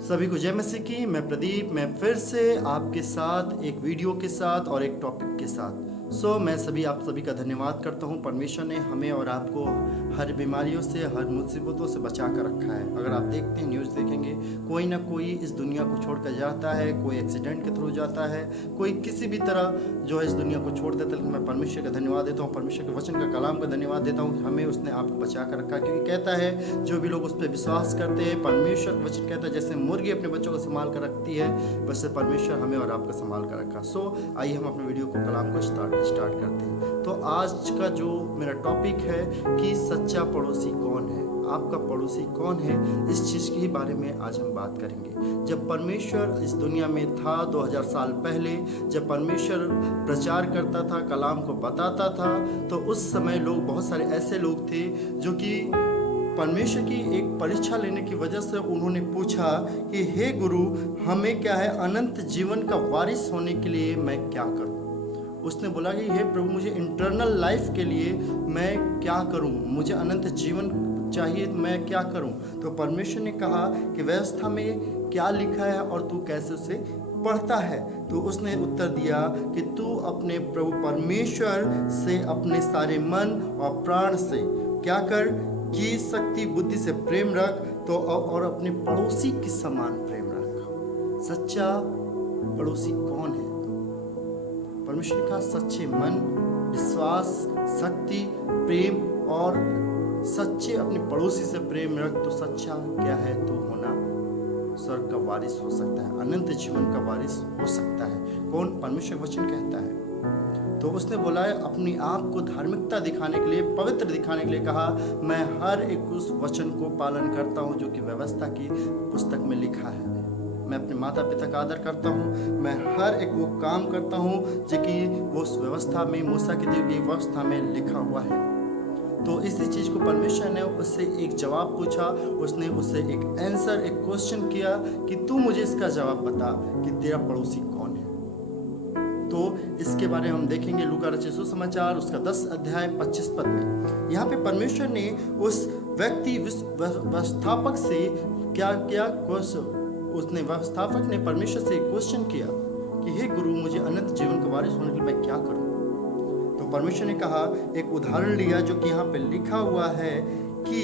सभी को जय मसीह की। मैं प्रदीप, मैं फिर से आपके साथ एक वीडियो के साथ और एक टॉपिक के साथ। मैं आप सभी का धन्यवाद करता हूँ। परमेश्वर ने हमें और आपको हर बीमारियों से, हर मुसीबतों से बचा कर रखा है। अगर आप देखते हैं, न्यूज़ देखेंगे, कोई ना कोई इस दुनिया को छोड़कर जाता है, कोई एक्सीडेंट के थ्रू जाता है, कोई किसी भी तरह जो है इस दुनिया को छोड़ देता है। लेकिन मैं परमेश्वर का धन्यवाद देता हूँ, परमेश्वर के वचन का कलाम का धन्यवाद देता हूँ कि हमें उसने आपको बचा कर रखा। क्योंकि कहता है जो भी लोग उस पर विश्वास करते हैं, परमेश्वर का वचन कहता है जैसे मुर्गी अपने बच्चों को संभाल कर रखती है, वैसे परमेश्वर हमें और आपका संभाल कर रखा। आइए हम अपने वीडियो को कलाम को स्टार्ट करते हैं। तो आज का जो मेरा टॉपिक है कि सच्चा पड़ोसी कौन है, आपका पड़ोसी कौन है, इस चीज़ के ही बारे में आज हम बात करेंगे। जब परमेश्वर इस दुनिया में था 2000 साल पहले, जब परमेश्वर प्रचार करता था, कलाम को बताता था, तो उस समय लोग, बहुत सारे ऐसे लोग थे जो कि परमेश्वर की एक परीक्षा लेने की वजह से उन्होंने पूछा कि हे गुरु, हमें क्या है, अनंत जीवन का वारिस होने के लिए मैं क्या करूं। उसने बोला कि हे प्रभु, मुझे इंटरनल लाइफ के लिए मैं क्या करूं, मुझे अनंत जीवन चाहिए, तो मैं क्या करूं। तो परमेश्वर ने कहा कि व्यवस्था में क्या लिखा है और तू कैसे उसे पढ़ता है। तो उसने उत्तर दिया कि तू अपने प्रभु परमेश्वर से अपने सारे मन और प्राण से क्या कर, कि शक्ति बुद्धि से प्रेम रख, तो और अपने पड़ोसी के समान प्रेम रख। सच्चा पड़ोसी कौन है? परमेश्वर का सच्चे मन, विश्वास, शक्ति, प्रेम और सच्चे अपने पड़ोसी से प्रेम रख। तो सच्चा क्या है? तो होना स्वर्ग का वारिस हो सकता है, अनंत जीवन का वारिस हो सकता है। कौन? परमेश्वर वचन कहता है। तो उसने बोला है, अपनी आप को धार्मिकता दिखाने के लिए, पवित्र दिखाने के लिए कहा, मैं हर एक उस वचन को पालन करता हूँ जो कि व्यवस्था की पुस्तक में लिखा है। मैं अपने माता पिता का आदर करता हूँ, मैं हर एक वो काम करता हूँ जो कि वो उस व्यवस्था में, मूसा की दी गई व्यवस्था में लिखा हुआ है। तो इसी चीज़ को परमेश्वर ने उससे एक जवाब पूछा, उसने उससे एक आंसर, एक क्वेश्चन किया कि तू मुझे इसका जवाब बता कि तेरा पड़ोसी कौन है। तो इसके बारे में हम देखेंगे लूका रचित सुसमाचार उसका 10 अध्याय 25 पद में। यहाँ पे परमेश्वर ने उस व्यक्ति व्यवस्थापक से क्या किया? उसने व्यवस्थापक ने परमेश्वर से क्वेश्चन किया कि हे गुरु, मुझे अनंत जीवन का वारिस होने के लिए मैं क्या करूं। तो परमेश्वर ने कहा, एक उदाहरण लिया जो कि यहाँ पे लिखा हुआ है कि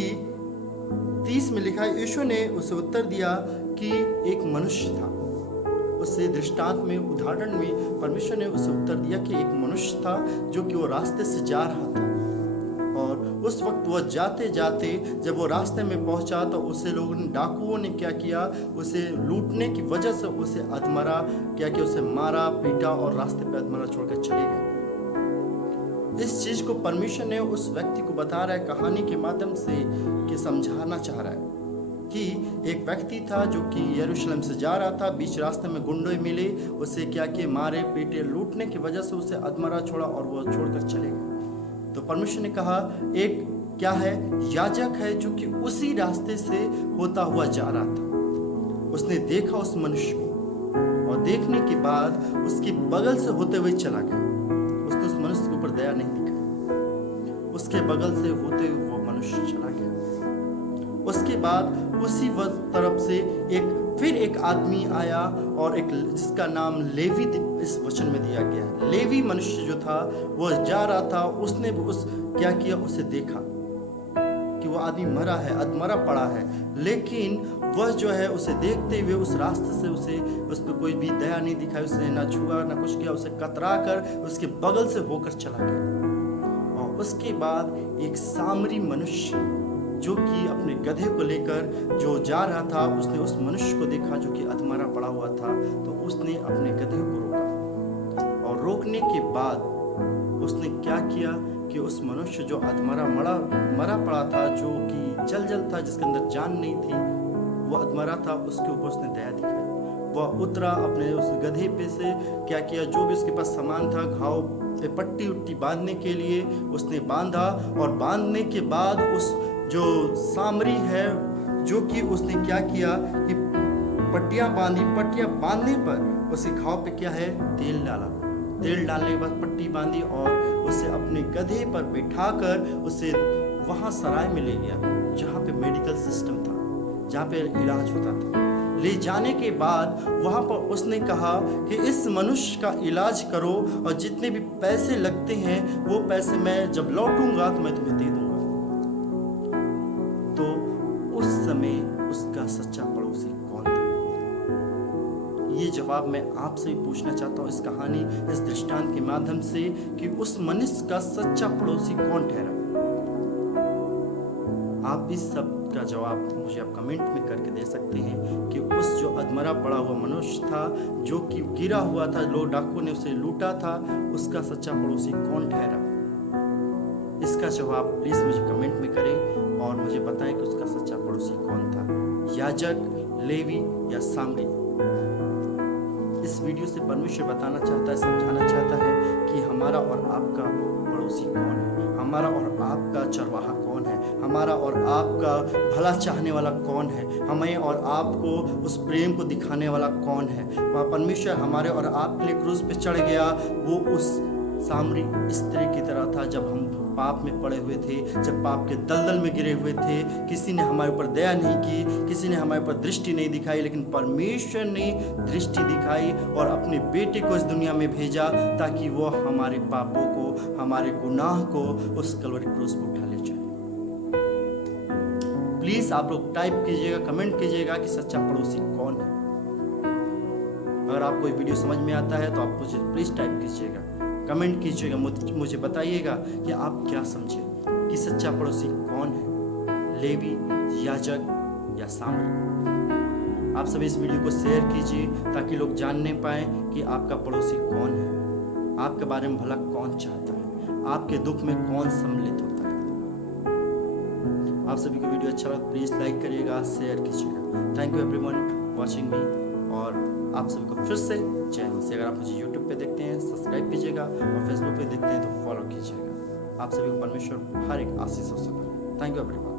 30 में लिखा है, यीशु ने उसे उत्तर दिया कि एक मनुष्य था। उससे दृष्टांत में, उदाहरण में परमेश्वर ने उसे उत्तर दिया कि एक मनुष्य था जो कि वो रास्ते से जा रहा था, और उस वक्त वह जाते जाते जब वो रास्ते में पहुंचा तो उसे लोगों ने, डाकुओं ने क्या किया, उसे लूटने की वजह से उसे अधमरा क्या किया, उसे मारा, पीटा और रास्ते पे अधमरा छोड़कर चले गए। इस चीज को परमेश्वर ने उस व्यक्ति को बता रहा है कहानी के माध्यम से, कि समझाना चाह रहा है कि एक व्यक्ति था जो कि यरूशलेम से जा रहा था, बीच रास्ते में गुंडे मिले, उसे क्या किए, मारे, पीटे, लूटने की वजह से उसे अधमरा छोड़ा और वह छोड़कर चले गए। तो परमेश्वर ने कहा, एक क्या है, याजक है जो कि उसी रास्ते से होता हुआ जा रहा था। उसने देखा उस मनुष्य को, और देखने के बाद उसके बगल से होते हुए चला गया। उसने उस मनुष्य के ऊपर दया नहीं दिखाई, उसके बगल से होते हुए वो मनुष्य चला गया। उसके बाद उसी तरफ से फिर एक आदमी आया, और एक जिसका नाम लेवी इस वचन में दिया गया है। लेवी मनुष्य जो था वह जा रहा था, उसने क्या किया, उसे देखा कि वो आदमी मरा है, अधमरा पड़ा है, लेकिन वह जो है उसे देखते हुए उस रास्ते से उस पर कोई भी दया नहीं दिखाई, उसने ना छुआ ना कुछ किया, उसे कतरा कर उसके बगल से होकर चला गया। और उसके बाद एक सामरी मनुष्य जो कि अपने गधे को लेकर जो जा रहा था, उसने उस मनुष्य को देखा जो कि अधमरा पड़ा हुआ था। तो उसने अपने गधे को रोका, और रोकने के बाद उसने क्या किया कि उस मनुष्य जो अधमरा मरा पड़ा था, जो कि जल था, जिसके अंदर जान नहीं थी, वो अधमरा था, उसके ऊपर उसने दया दिखाई। वह उतरा, अपने उस गधे पे से क्या किया, जो भी उसके पास सामान था, घाव पे पट्टी उट्टी बांधने के लिए उसने बांधा, और बांधने के बाद उस जो सामरी है, जो कि उसने क्या किया कि पट्टियां बांधने पर उसके घाव पे क्या है, तेल डाला। तेल डालने के बाद पट्टी बांधी और उसे अपने गधे पर बिठाकर उसे वहाँ सराय में ले गया, जहाँ पे मेडिकल सिस्टम था, जहाँ पे इलाज होता था। ले जाने के बाद वहाँ पर उसने कहा कि इस मनुष्य का इलाज करो और जितने भी पैसे लगते हैं वो पैसे मैं जब लौटूंगा तो मैं तुम्हें दे दूंगा। तो उस समय उसका सच्चा पड़ोसी कौन था? ये जवाब मैं आपसे भी पूछना चाहता हूँ इस कहानी, इस दृष्टांत के माध्यम से, कि उस मनुष्य का सच्चा पड़ोसी कौन ठहरा। आप इस सब का जवाब मुझे आप कमेंट में करके दे सकते हैं कि उस जो अधमरा पड़ा हुआ मनुष्य था, जो कि गिरा हुआ था, लोग डाकुओं ने उसे लूटा था, उसका सच्चा पड़ोसी कौन ठहरा। इसका जवाब प्लीज मुझे कमेंट में करें और मुझे बताएं कि उसका सच्चा पड़ोसी कौन था, याजक, लेवी या सामरी। इस वीडियो से परमेश्वर बताना चाहता है, समझाना चाहता है कि हमारा और आपका पड़ोसी कौन है, हमारा और आपका चरवाहा कौन है, हमारा और आपका भला चाहने वाला कौन है, हमें और आपको उस प्रेम को दिखाने वाला कौन है। वह परमेश्वर हमारे और आपके लिए क्रूस पे चढ़ गया। वो उस सामरी स्त्री की तरह था जब हम पाप में पड़े हुए थे, जब पाप के दलदल में गिरे हुए थे। किसी ने हमारे ऊपर दया नहीं की, किसी ने हमारे ऊपर दृष्टि नहीं दिखाई, लेकिन परमेश्वर ने दृष्टि दिखाई और अपने बेटे को इस दुनिया में भेजा ताकि वो हमारे पापों को, हमारे गुनाह को उस कलवरी क्रूस पर उठा ले जाए। प्लीज आप लोग टाइप कीजिएगा, कमेंट कीजिएगा कि सच्चा पड़ोसी कौन है। अगर आपको ये वीडियो समझ में आता है तो आप मुझे प्लीज टाइप कीजिएगा, कमेंट कीजिएगा, मुझे बताइएगा कि आप क्या समझे कि सच्चा पड़ोसी कौन है, लेवी, याजक या सामरी। आप सभी इस वीडियो को शेयर कीजिए ताकि लोग जानने पाए कि आपका पड़ोसी कौन है, आपके बारे में भला कौन चाहता है, आपके दुख में कौन सम्मिलित होता है। आप सभी को वीडियो अच्छा लगा प्लीज लाइक करिएगा, शेयर कीजिएगा। थैंक यू एवरीवन वॉचिंग मी। और आप सभी को फिर से चैनल से, अगर आप मुझे यूट्यूब पे देखते हैं सब्सक्राइब कीजिएगा और फेसबुक पे देखते हैं तो फॉलो कीजिएगा। आप सभी को परमेश्वर हर एक आशीष हो सके। Thank you everyone.